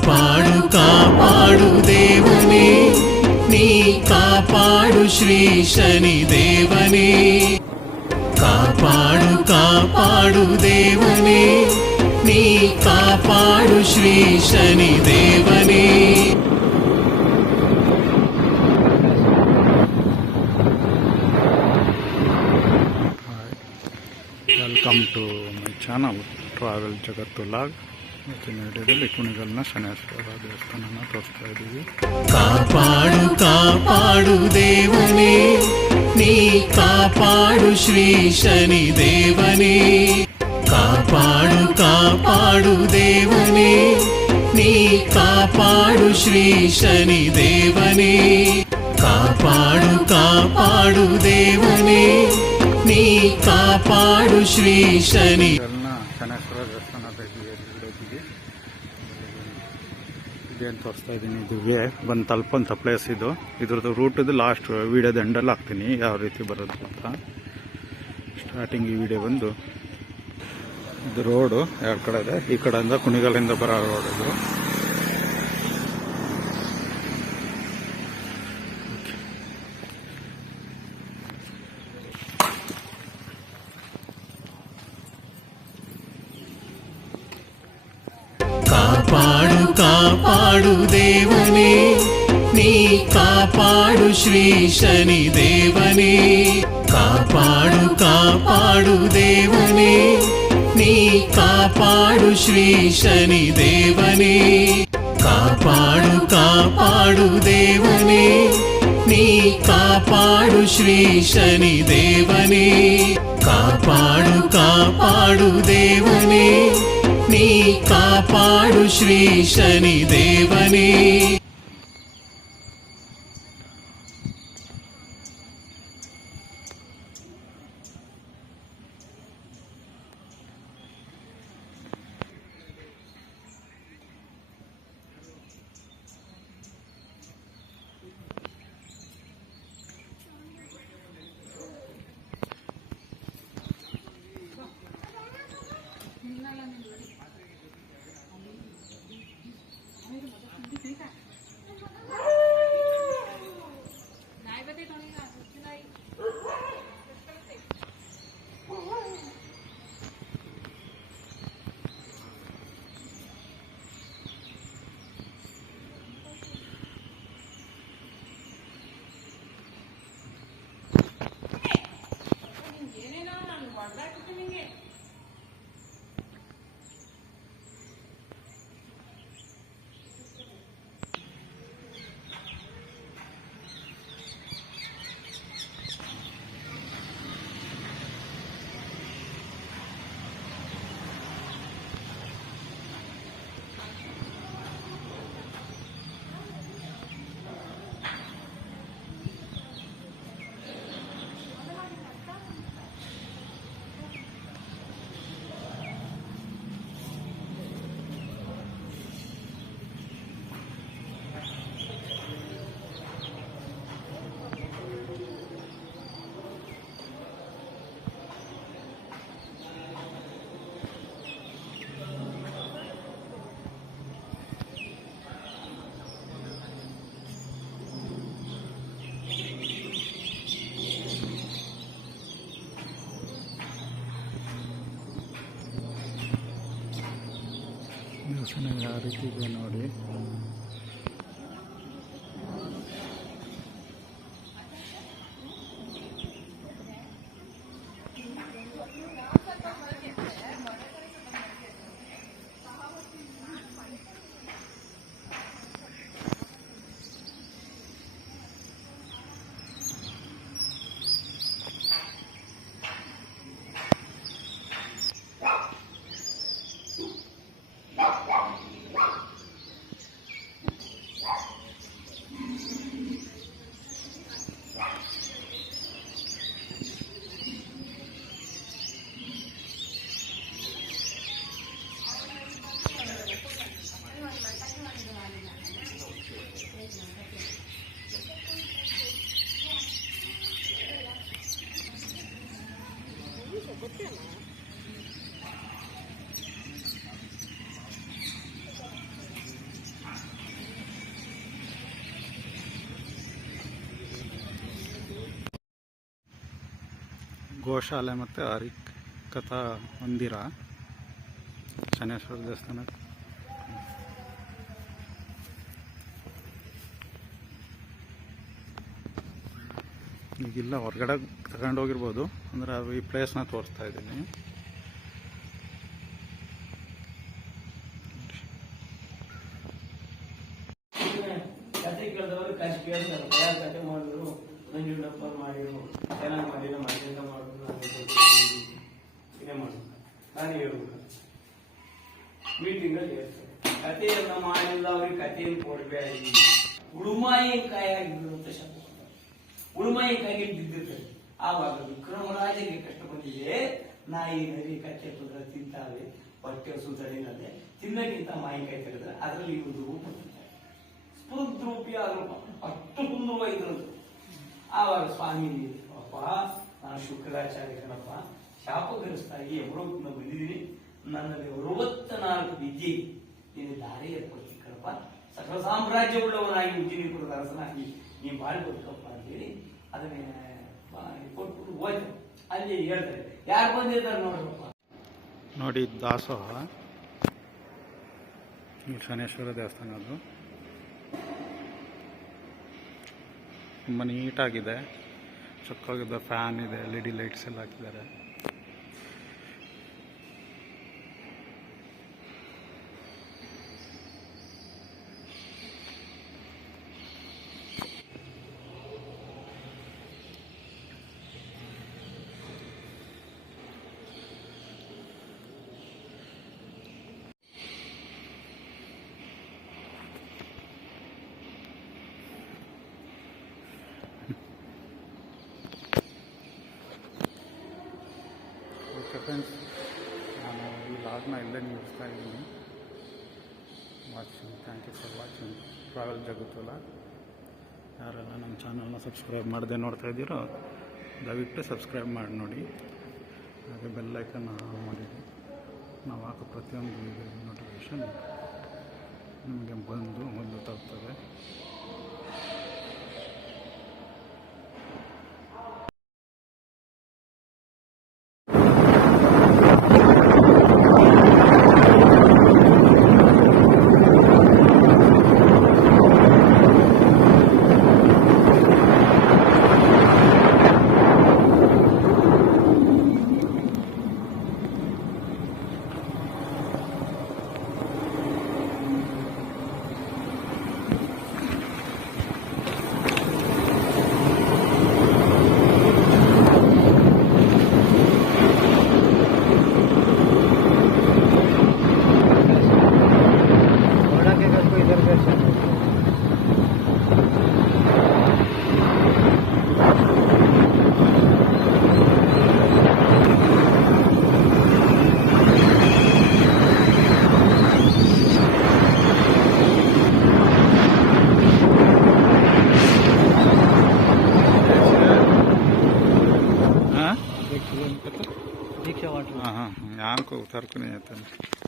ಕಾಪಾಡು ಕಾಪಾಡು ದೇವನೇ, ನೀ ಕಾಪಾಡು ಶ್ರೀ ಶನಿ ದೇವನೇ. ಕಾಪಾಡು ಕಾಪಾಡು ದೇವನೇ, ನೀ ಕಾಪಾಡು ಶ್ರೀ ಶನಿ ದೇವನೇ. Welcome to my channel travel ಜಗತ್ತು ಲಾಗ್. ಇವತ್ತಿನ ವಿಡಿಯೋದಲ್ಲಿ ಕುಣಿಗಲ್ನ ಶನೇಶ್ವರ ದೇವಸ್ಥಾನನ ತೋರಿಸ್ತಾ ಇದ್ದೀವಿ. ಕಾಪಾಡು ಕಾಪಾಡು ದೇವನೇ, ನೀ ಕಾಪಾಡು ಶ್ರೀ ಶನಿ ದೇವನೇ. ಕಾಪಾಡು ಕಾಪಾಡು ದೇವನೇ, ನೀ ಕಾಪಾಡು ಶ್ರೀ ಶನಿ ದೇವನೇ. ಕಾಪಾಡು ಕಾಪಾಡು ದೇವನೇ, ನೀ ಕಾಪಾಡು ಶ್ರೀ ಶನಿ. ಶನೇಶ್ವರ ದೇವಸ್ಥಾನ ಇದೇನು ತೋರಿಸ್ತಾ ಇದ್ದೀನಿ. ಇದುಗೆ ಬಂದು ತಲುಪಂಥ ಪ್ಲೇಸ್ ಇದು. ಇದ್ರದ್ದು ರೂಟದ್ದು ಲಾಸ್ಟ್ ವೀಡಿಯೋದ ಎಂಡಲ್ಲಿ ಹಾಕ್ತೀನಿ ಯಾವ ರೀತಿ ಬರೋದು ಅಂತ. ಸ್ಟಾರ್ಟಿಂಗ್ ಈ ವಿಡಿಯೋ ಬಂದು ಇದು ರೋಡು ಎರಡು ಕಡೆ ಇದೆ. ಈ ಕಡೆಯಿಂದ ಕುಣಿಗಲಿಂದ ಬರೋ ರೋಡ್ ಇದು. ಕಾಪಾಡು ಕಾಪಾಡು ದೇವನೇ, ನೀ ಕಾಪಾಡು ಶ್ರೀ ಶನಿ ದೇವನೇ. ಕಾಪಾಡು ಕಾಪಾಡು ದೇವನೇ, ನೀ ಕಾಪಾಡು ಶ್ರೀ ಶನಿ ದೇವನೇ. ಕಾಪಾಡು ಕಾಪಾಡು ದೇವನೇ, ನೀ ಕಾಪಾಡು ಶ್ರೀ ಶನಿ ದೇವನೇ. ಕಾಪಾಡು ಕಾಪಾಡು ದೇವನೇ, ನೀ ಕಾಪಾಡು ಶ್ರೀ ಶನಿ ದೇವನೇ. ದೇವಸ್ಥಾನ ಯಾವ ರೀತಿ ಇದೆ ನೋಡಿ. ಗೋಶಾಲೆ ಮತ್ತು ಹರಿಕಥಾ ಮಂದಿರ, ಶನೇಶ್ವರ ದೇವಸ್ಥಾನ. ಈಗಿಲ್ಲ, ಹೊರಗಡೆ ತಗೊಂಡೋಗಿರ್ಬೋದು, ಅಂದರೆ ಈ ಪ್ಲೇಸ್ನ ತೋರಿಸ್ತಾ ಇದ್ದೀನಿ. ಕತೆ ಕೇಳಿದವರು ಕಾಶಿ ಕೇಳ್ತಾರೆ, ಯಾವ ಕತೆ ಮಾಡಿದ್ರು ನಂಜುಂಡಪ್ಪ ಮಾಡಿದ್ರು, ಚೆನ್ನಾಗಿ ಮಾಡಿಲ್ಲ ಮನೆಯಿಂದ ಮಾಡಿದ್ರು, ಇದೇ ಮಾಡೋದು ನಾನು ಹೇಳ್ಬೇಕು. ಮೀಟಿಂಗಲ್ಲಿ ಹೇಳ್ತಾರೆ ಕಥೆಯನ್ನ ಮಾಡಿಲ್ಲ, ಅವ್ರಿಗೆ ಕಥೆಯನ್ನು ಕೊಡಬೇಡಿ. ಉಳುಮಾಯಿಕಾಯಿ ಆಗಿದ್ರು ಅಂತ ಶಬ್ದ, ಉಳುಮಾಯಿಕಾಯಿ ಬಿದ್ದಿರ್ತಾರೆ. ಆವಾಗ ವಿಕ್ರಮರಾಜನಿಗೆ ಕಷ್ಟ ಬಂದಿದೆ, ನಾಯಿ ನರಿ ಕಚ್ಚೆ ತುದ್ರ ತಿಂತಾವೆ, ಹೊಟ್ಟೆ ಸುತ್ತಲಿನದೆ, ತಿನ್ನಕ್ಕಿಂತ ಮಾಯಿಕಾಯಿ ತೆಗೆದ್ರೆ ಅದರಲ್ಲಿ ಇರುವುದು ರೂಪ ಸ್ಫೂರ್ದ್ರೂಪಿ ಆದ್ರು, ಅಷ್ಟು ಸುಂದರವಾಗಿದ್ರು. ಆವಾಗ ಸ್ವಾಮಿ ಅಪ್ಪ, ನಾನು ಶುಕ್ರಾಚಾರ್ಯನಪ್ಪ, ಶಾಪಗ್ರಸ್ತಾಗಿ ಯಮಲೋಕದಿಂದ ಬಂದಿದ್ದೀನಿ, ನನ್ನಲ್ಲಿ 64 ವಿದ್ಯೆ, ನೀನು ದಾರಿ ಏರ್ಕೊಡ್ತೀನಿ ಕಣಪ್ಪ, ಸಕಲ ಸಾಮ್ರಾಜ್ಯವುಳ್ಳವನಾಗಿ ಉಜ್ಜಿನಿಪುರದ ಅರಸನಾಗಿ ನೀನು ಬಾಳಿ ಬದುಕಪ್ಪ ಅಂತೇಳಿ ಅದನ್ನೇ ಕೊಟ್ಬಿಟ್ಟು ಹೋಯ್ತು. ಅಲ್ಲಿ ಹೇಳ್ತಾರೆ, ಯಾರು ಬಂದಿದ್ದಾರೆ ನೋಡ್ರಪ್ಪ. ನೋಡಿ ದಾಸೋಹ, ಶನೇಶ್ವರ ದೇವಸ್ಥಾನ. ಅದು ತುಂಬ ನೀಟಾಗಿದೆ, ಚೊಕ್ಕಾಗಿದೆ, ಫ್ಯಾನ್ ಇದೆ, LED ಲೈಟ್ಸ್ ಎಲ್ಲ ಹಾಕಿದ್ದಾರೆ. ಓಕೆ ಫ್ರೆಂಡ್ಸ್, ನಾನು ಈ ಲಾಗ್ನ ಇಲ್ಲೇ ನಿಲ್ಲಿಸ್ತಾ ಇದ್ದೀನಿ. Watching, thank you for watching travel ಜಗತ್ತಲ್ಲ. ಯಾರೆಲ್ಲ ನಮ್ಮ ಚಾನಲ್ನ ಸಬ್ಸ್ಕ್ರೈಬ್ ಮಾಡದೆ ನೋಡ್ತಾ ಇದ್ದೀರೋ ದಯವಿಟ್ಟು ಸಬ್ಸ್ಕ್ರೈಬ್ ಮಾಡಿ ನೋಡಿ, ಹಾಗೆ ಬೆಲ್ ಐಕನ್ ಆನ್ ಮಾಡಿರಿ. ನಾವು ಹಾಕೋ ಪ್ರತಿಯೊಂದು ನೋಟಿಫಿಕೇಷನ್ ನಿಮಗೆ ಮೊದಲು ತಲುಪ್ತದೆ. हाँ हाँ यहाँ को उतार को नहीं आता है.